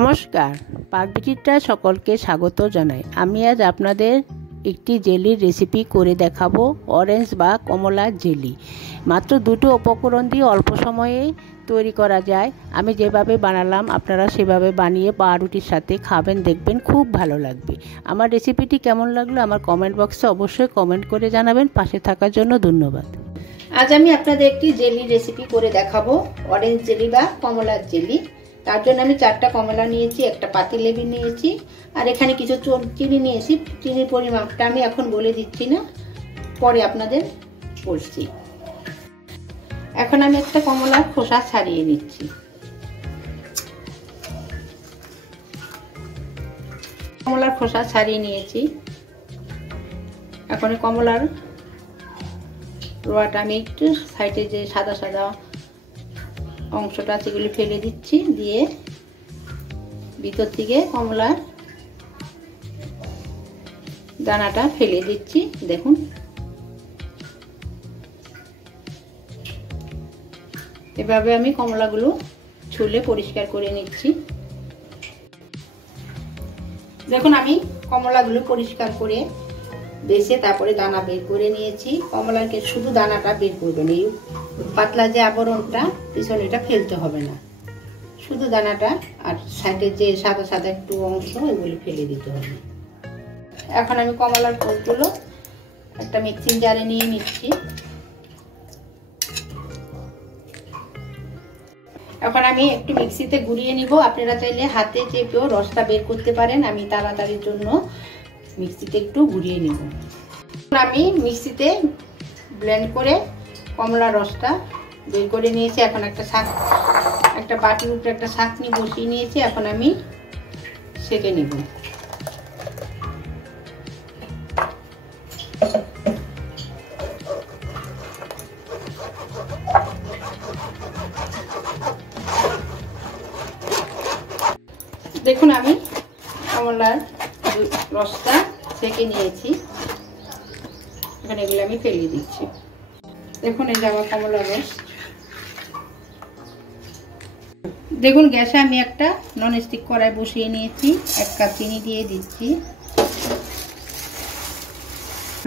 নমস্কার, পাকবিচিত্রা সকলকে স্বাগত জানাই। আমি আজ আপনাদের একটি জেলির রেসিপি করে দেখাবো, অরেঞ্জ বা কমলা জেলি। মাত্র দুটো উপকরণ দিয়ে অল্প সময়ে তৈরি করা যায়। আমি যেভাবে বানালাম আপনারা সেভাবে বানিয়ে পাউরুটির সাথে খাবেন, দেখবেন খুব ভালো লাগবে। আমার রেসিপিটি কেমন লাগলো আমার কমেন্ট বক্সে অবশ্যই কমেন্ট করে জানাবেন। পাশে থাকার জন্য ধন্যবাদ। আজ আমি আপনাদের একটি জেলি রেসিপি করে দেখাবো, অরেঞ্জ জেলি বা কমলার জেলি। তার জন্য আমি 4টা কমলা নিয়েছি, একটা পাতিলেবু নিয়েছি, আর এখানে কিছু চিনি নিয়েছি। চিনির পরিমাপটা আমি এখন বলে দিচ্ছি না, পরে আপনাদের বলছি। এখন আমি একটা কমলার খোসা ছাড়িয়ে নিচ্ছি। কমলার খোসা ছাড়িয়ে নিয়েছি। এখন কমলার রোয়াটা আমি একটু সাইডে যে সাদা সাদা অংশটা আছে এগুলি ফেলে দিচ্ছি, দিয়ে ভিতর থেকে কমলার দানাটা ফেলে দিচ্ছি। দেখুন এভাবে আমি কমলাগুলো ছুলে পরিষ্কার করে নিচ্ছি। দেখুন আমি কমলাগুলো পরিষ্কার করে বেছে তারপরে দানা বের করে নিয়েছি। কমলাকে শুধু দানাটা বের করবেন, এই পাতলা যে আবরণটা পিছনে এটা ফেলতে হবে না, শুধু দানাটা আর সাইডের যে সাদা সাদা একটু অংশ এগুলো ফেলে দিতে হবে। এখন আমি কমলার কোষগুলো একটা মিক্সিং জারে নিয়ে নিচ্ছি। এখন আমি একটু মিক্সিতে গুঁড়িয়ে নিব। আপনারা চাইলে হাতে চেপেও রসটা বের করতে পারেন, আমি তাড়াতাড়ির জন্য মিক্সিতে একটু গুঁড়িয়ে নিব। আমি মিক্সিতে ব্লেন্ড করে কমলার রসটা বের করে নিয়েছি। এখন একটা বাটির উপরে একটা ছাঁকনি বসিয়ে নিয়েছি। এখন আমি সেঁকে নিব। দেখুন আমি কমলার রসটা ছেঁকে নিয়েছি। এখন এগুলো আমি ফেলে দিচ্ছি। দেখুন এই যে আমার কমলার রস। দেখুন গ্যাসে আমি একটা ননস্টিক কড়াই বসিয়ে নিয়েছি। 1 কাপ চিনি দিয়ে দিচ্ছি।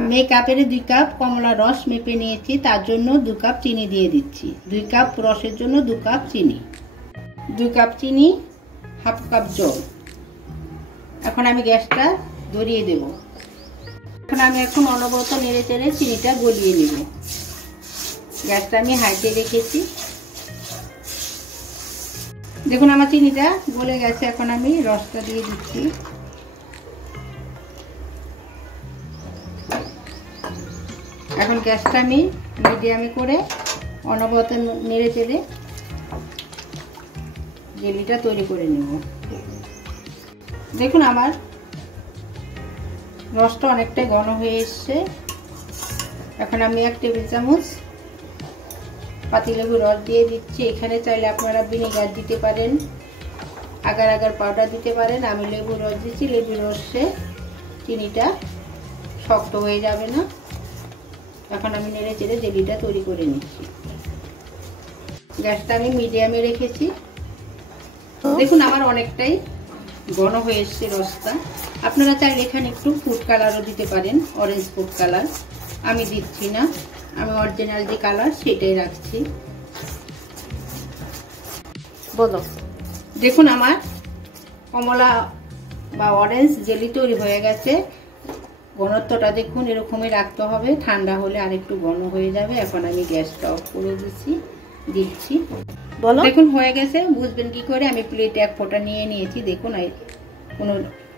আমি কাপের 2 কাপ কমলার রস মেপে নিয়েছি, তার জন্য 2 কাপ চিনি দিয়ে দিচ্ছি। 2 কাপ রসের জন্য 2 কাপ চিনি। 2 কাপ চিনি, 1/2 কাপ জল। এখন আমি গ্যাসটা ধরিয়ে দেব। এখন অনবরত নেড়ে চেড়ে চিনিটা গলিয়ে নেব। গ্যাসটা আমি হাইতে রেখেছি। দেখুন আমার চিনিটা গলে গেছে। এখন আমি রসটা দিয়ে দিচ্ছি। এখন গ্যাসটা আমি মিডিয়ামে করে অনবরত নেড়ে চেড়ে জেলিটা তৈরি করে নেব। দেখুন আমার রসটা অনেকটাই ঘন হয়ে এসছে। এখন আমি 1 টেবিল চামচ পাতিলেবুর রস দিয়ে দিচ্ছি। এখানে চাইলে আপনারা ভিনেগার দিতে পারেন, আগার আগার পাউডার দিতে পারেন। আমি লেবুর রস দিচ্ছি। লেবুর রসে চিনিটা শক্ত হয়ে যাবে না। এখন আমি নেড়ে চেড়ে জেলিটা তৈরি করে নিচ্ছি। গ্যাসটা আমি মিডিয়ামে রেখেছি। দেখুন আমার অনেকটাই ঘন হয়ে এসছে রসটা। আপনারা চাইলে এখানে একটু ফুড কালারও দিতে পারেন, অরেঞ্জ ফুড কালার। আমি দিচ্ছি না, আমি অরিজিনাল যে কালার সেটাই রাখছি। বলো। দেখুন আমার কমলা বা অরেঞ্জ জেলি তৈরি হয়ে গেছে। ঘনত্বটা দেখুন এরকমই রাখতে হবে, ঠান্ডা হলে আরেকটু ঘন হয়ে যাবে। এখন আমি গ্যাসটা অফ করে দিচ্ছি। বলো। দেখুন হয়ে গেছে। বুঝবেন কি করে, আমি প্লেটে 1 ফোঁটা নিয়ে নিয়েছি। দেখুন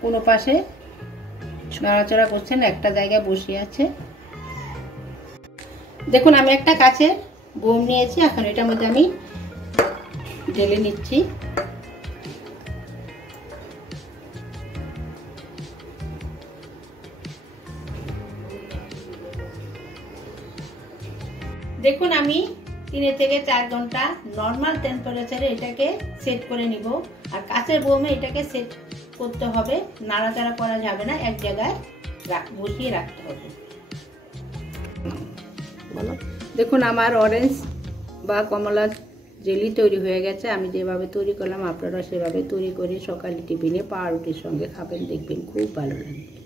কোনো পাশে নড়াচড়া করছে না, একটা জায়গায় বসে আছে। দেখুন আমি একটা কাচের বোম নিয়েছি। এখন এটার মধ্যে আমি ঢেলে নিচ্ছি। দেখুন আমি 3 থেকে 4 ঘন্টা নর্মাল টেম্পারেচারে এটাকে সেট করে নিব। আর কাচের বোমে এটাকে সেট করতে হবে, নাড়াচাড়া করা যাবে না, এক জায়গায় বসিয়ে রাখতে হবে। দেখুন আমার অরেঞ্জ বা কমলা জেলি তৈরি হয়ে গেছে। আমি যেভাবে তৈরি করলাম আপনারা সেভাবে তৈরি করে সকালে টিফিনে পাউরুটির সঙ্গে খাবেন, দেখবেন খুব ভালো লাগবে।